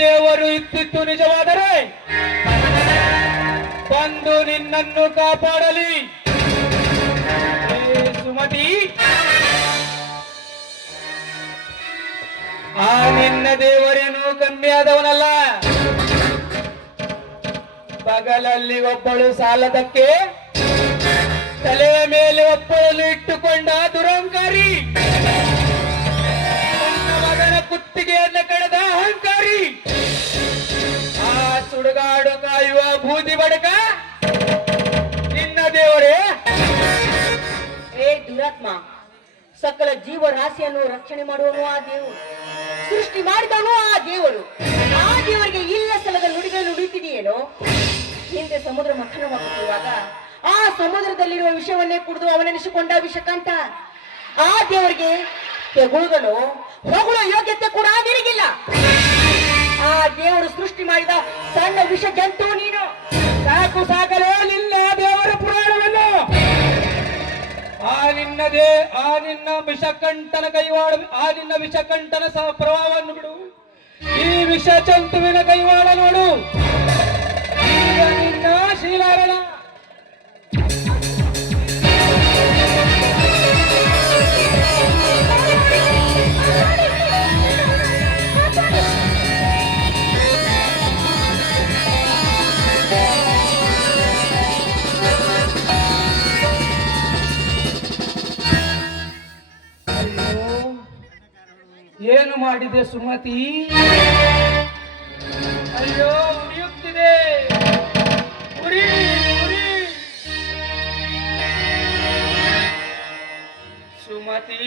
ದೇವರು ಇತ್ತಿತ್ತು ನಿಜವಾದರೆ ಬಂದು ನಿನ್ನನ್ನು ಕಾಪಾಡಲಿ. ಸುಮತಿ, ಆ ನಿನ್ನ ದೇವರೇನು ಕಮ್ಮಿ ಆದವನಲ್ಲ. ಬಗಲಲ್ಲಿ ಒಬ್ಬಳು ಸಾಲದಕ್ಕೆ ತಲೆಯ ಮೇಲೆ ಒಬ್ಬಳನ್ನು ಇಟ್ಟುಕೊಂಡ ದುರಂಕಾರಿ, ನನ್ನ ಮಗನ ಕುತ್ತಿಗೆಯನ್ನು ಕಳೆದ ಅಹಂಕಾರಿ, ಆ ಸುಡುಗಾಡು ಕಾಯುವ ಬೂದಿ ಬಡಕ ನಿನ್ನ ದೇವರೇ. ಏ ದುರಾತ್ಮ, ಸಕಲ ಜೀವರಾಶಿಯನ್ನು ರಕ್ಷಣೆ ಮಾಡುವನು ಆ ದೇವರು, ಸೃಷ್ಟಿ ಮಾಡಿದವನು ಆ ದೇವರು. ಆ ದೇವರಿಗೆ ಇಲ್ಲ ಸಲದ ನುಡಿಗಳು ನುಡಿತಿದೆಯೇನೋ. ಹಿಂದೆ ಸಮುದ್ರ ಮಥನವಾಗುತ್ತಿರುವಾಗ ಆ ಸಮುದ್ರದಲ್ಲಿರುವ ವಿಷವನ್ನೇ ಕುಡಿದು ಅವನೆನಿಸಿಕೊಂಡ ವಿಷಕಂಠ. ಆ ದೇವರಿಗೆ ತೆಗುಳುಗಳು ಹೊಗಳ ಯೋಗ್ಯತೆ ಕೂಡ ನಿನಗಿಲ್ಲ. ಆ ದೇವರು ಸೃಷ್ಟಿ ಮಾಡಿದ ಸಣ್ಣ ವಿಷ ಜಂತು ನೀನು. ಸಾಕು ಸಾಕಲೇ ನಿನ್ನ ದೇವರ ಪುರಾಣವನ್ನು. ಆ ನಿನ್ನ ವಿಷಕಂಠನ ಕೈವಾಡ, ಆ ನಿನ್ನ ವಿಷಕಂಠನ ಪ್ರಭಾವವನ್ನು ಬಿಡು. ಈ ವಿಷ ಜಂತುವಿನ ಕೈವಾಡ ನೋಡು. ಈಗ ನಿನ್ನ ಶೀಲಾರಣ. ಏನು ಮಾಡಿದೆ ಸುಮತಿ? ಅಯ್ಯೋ, ಉರಿಯುತ್ತಿದೆ. ಉರಿ ಉರಿ ಸುಮತಿ.